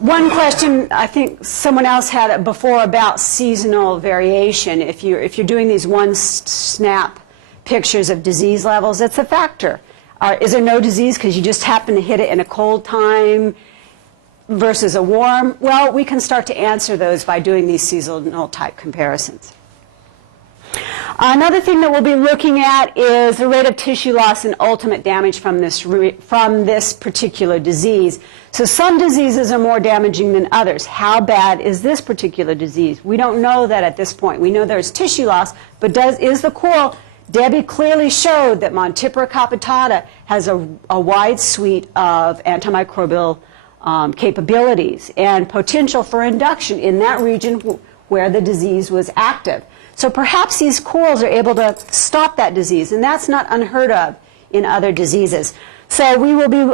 One question, I think someone else had it before about seasonal variation. If you're doing these one-snap pictures of disease levels, it's a factor. Is there no disease because you just happen to hit it in a cold time versus a warm? Well, we can start to answer those by doing these seasonal type comparisons. Another thing that we'll be looking at is the rate of tissue loss and ultimate damage from this particular disease. So some diseases are more damaging than others. How bad is this particular disease? We don't know that at this point. We know there's tissue loss, but is the coral? Debbie clearly showed that Montipora capitata has a wide suite of antimicrobial capabilities and potential for induction in that region where the disease was active. So perhaps these corals are able to stop that disease, and that's not unheard of in other diseases. So we will be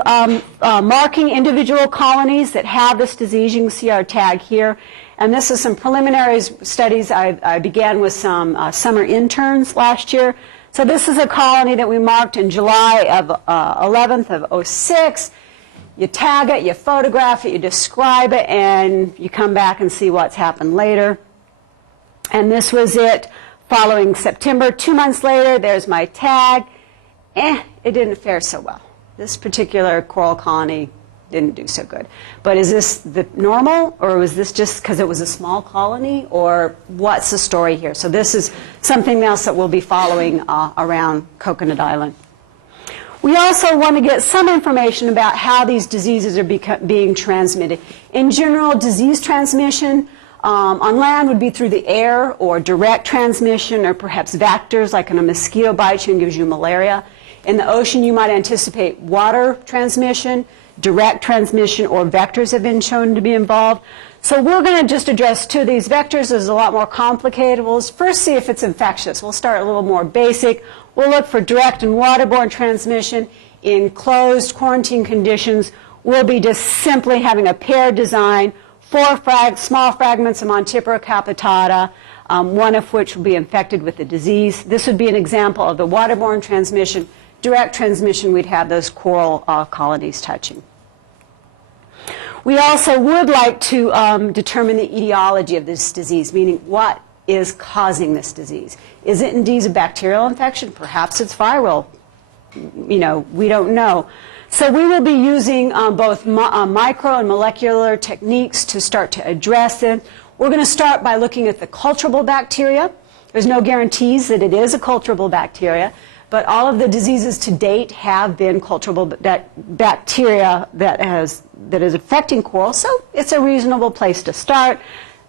marking individual colonies that have this disease. You can see our tag here. And this is some preliminary studies. I began with some summer interns last year. So this is a colony that we marked in July of 11th of 06. You tag it, you photograph it, you describe it, and you come back and see what's happened later. And this was it following September. 2 months later, there's my tag. It didn't fare so well. This particular coral colony didn't do so good. But is this the normal, or was this just because it was a small colony, or what's the story here? So this is something else that we'll be following around Coconut Island. We also want to get some information about how these diseases are being transmitted. In general, disease transmission on land would be through the air, or direct transmission, or perhaps vectors, like when a mosquito bites you and gives you malaria. In the ocean, you might anticipate water transmission, direct transmission, or vectors have been shown to be involved. So we're going to just address two of these vectors. It's a lot more complicated. We'll first see if it's infectious. We'll start a little more basic. We'll look for direct and waterborne transmission in closed quarantine conditions. We'll be just simply having a paired design, 4 small fragments of Montipora capitata, one of which will be infected with the disease. This would be an example of the waterborne transmission. Direct transmission, we'd have those coral colonies touching. We also would like to determine the etiology of this disease, meaning what is causing this disease. Is it indeed a bacterial infection? Perhaps it's viral. We don't know. So we will be using both micro and molecular techniques to start to address it. We're going to start by looking at the culturable bacteria. There's no guarantees that it is a culturable bacteria, but all of the diseases to date have been culturable bacteria that is affecting coral, so it's a reasonable place to start.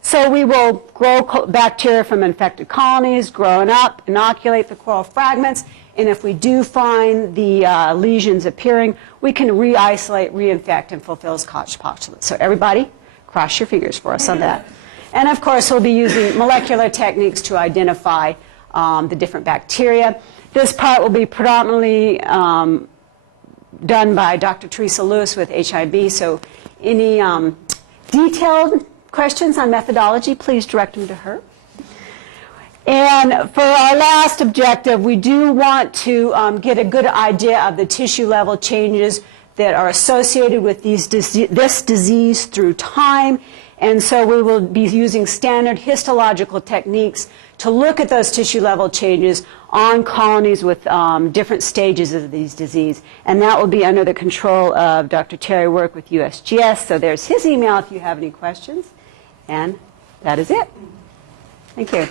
So we will grow bacteria from infected colonies, growing up, inoculate the coral fragments, and if we do find the lesions appearing, we can re-isolate, reinfect, and fulfill Koch's postulate. So everybody, cross your fingers for us on that. And of course, we'll be using molecular techniques to identify the different bacteria. This part will be predominantly done by Dr. Teresa Lewis with HIB, so any detailed questions on methodology, please direct them to her. And for our last objective, we do want to get a good idea of the tissue level changes that are associated with this disease through time. And so we will be using standard histological techniques to look at those tissue level changes on colonies with different stages of these disease. And that will be under the control of Dr. Terry Work with USGS. So there's his email if you have any questions. And that is it. Thank you.